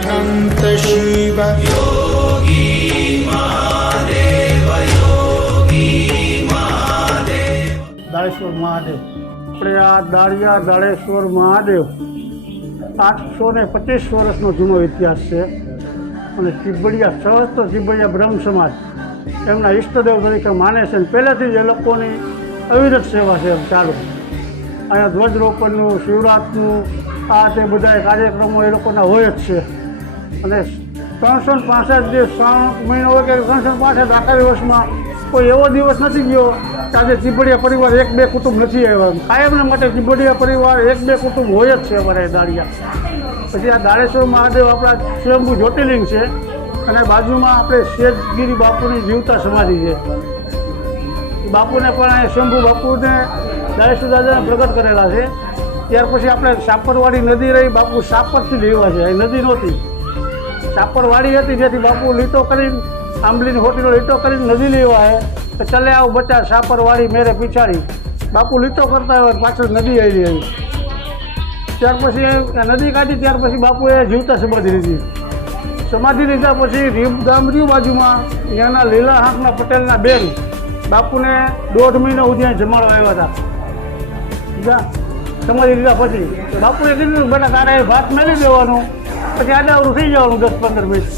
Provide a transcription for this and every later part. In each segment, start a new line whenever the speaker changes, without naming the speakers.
अनन्त शिव
દાળેશ્વર મહાદેવ આપણે આ દાળિયા દાળેશ્વર મહાદેવ આઠસો ને પચીસ વર્ષનો જૂનો ઇતિહાસ છે અને ચીબડિયા સહસ્ત્ર ચીબડિયા બ્રહ્મ સમાજ એમના ઈષ્ટદેવ તરીકે માને છે અને પહેલેથી જ એ લોકોની અવિરત સેવા છે એમ ચાલુ અહીંયા ધ્વજરોપણનું શિવરાતનું આ તે બધા કાર્યક્રમો એ લોકોના હોય જ છે અને ત્રણસો ને પાસઠ દિવસ શ્રાવણ મહિનો હોય કે ત્રણસો ને પાસઠ આખા દિવસમાં કોઈ એવો દિવસ નથી ગયો કે આજે ચીબડિયા પરિવાર એક બે કુટુંબ નથી આવ્યા. કાયમના માટે ચીબડિયા પરિવાર એક બે કુટુંબ હોય જ છે અમારે દાળિયા. પછી આ દાળેશ્વર મહાદેવ આપણા સ્વયંભૂ જ્યોતિર્લિંગ છે અને બાજુમાં આપણે શેજગીરી બાપુની જીવતા સમાધિ છે. બાપુને પણ અહીંયા શંભુ બાપુને દાળેશ્વર દાદાને પ્રગટ કરેલા છે. ત્યાર પછી આપણે સાપરવાડી નદી રહી બાપુ સાપરથી લેવા છે. એ નદી નહોતી. સાપરવાડી હતી જેથી બાપુ લીટો કરીને, આંબલીની હોટીનો લીટો કરીને નદી લેવા હે. તો ચલે આવું બચા સાપરવાડી મેરે પીછાડી. બાપુ લીટો કરતા હોય, પાછળ નદી આવી આવી ત્યાર પછી નદી કાઢી, ત્યાર પછી બાપુએ જીવતા સમાધિ લીધી. સમાધિ લીધા પછી રીમ ગામ રહ્યું બાજુમાં ત્યાંના લીલા હાંકના પટેલના બેન બાપુને દોઢ મહિનો અહીં જમાડવા આવ્યા હતા. સમાધિ લીધા પછી. બાપુએ કીધું, બેટા તારે ભાત મેળવી દેવાનું. પછી આડાવરું થઈ જવાનું દસ પંદર મિનિટ.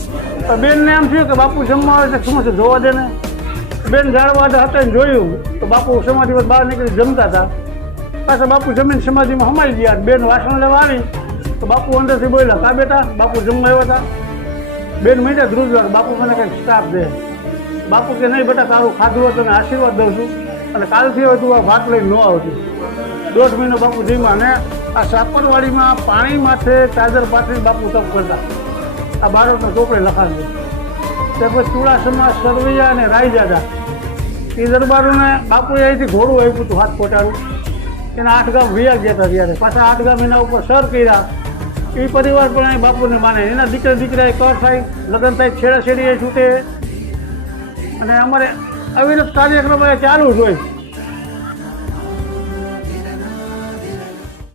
તો બેનને એમ થયું કે બાપુ જમવા આવે તો શું છે, જોવા દે ને. બેન ઝાડવા હતા ને જોયું, તો બાપુ સમાધિમાં બહાર નીકળી જમતા હતા. પાછા બાપુ જમીન સમાધિમાં હમાઈ ગયા બેન વાસણ લેવા આવી, તો બાપુ અંદરથી બોલ્યા, કા બેટા, બાપુ જમવા આવ્યા હતા? બેન મહિના ધ્રુજવા, બાપુ મને કંઈક સ્ટાફ દે. બાપુ કે, નહીં બેટા, તારું ખાધું હતું અને આશીર્વાદ દઉં છું. અને કાલથી હવે તું આ લઈને ન આવતી. દોઢ મહિનો બાપુ જીમાં અને આ સાપરવાડીમાં પાણી માથે ચાદર પાથરી બાપુ તપ કરતા. આ બાળકનો ચોપડે લખાણ તે પછી ચુડાસમાં સરવૈયા અને રાયજાદા એ દરબારોને બાપુએ અહીંથી ઘોડું આપ્યું હતું, હાથ પોટાડું એના આઠ ગામ વિયા ગયા હતા ત્યારે. પાછા આઠ ગામ એના ઉપર સર કર્યા. એ પરિવાર પણ અહીં બાપુને માને. એના દીકરા દીકરાએ કર થાય, લગ્ન થાય, છેડા છેડીએ છૂટે. અને અમારે અવિરત કાર્યક્રમ એ ચાલુ જ હોય.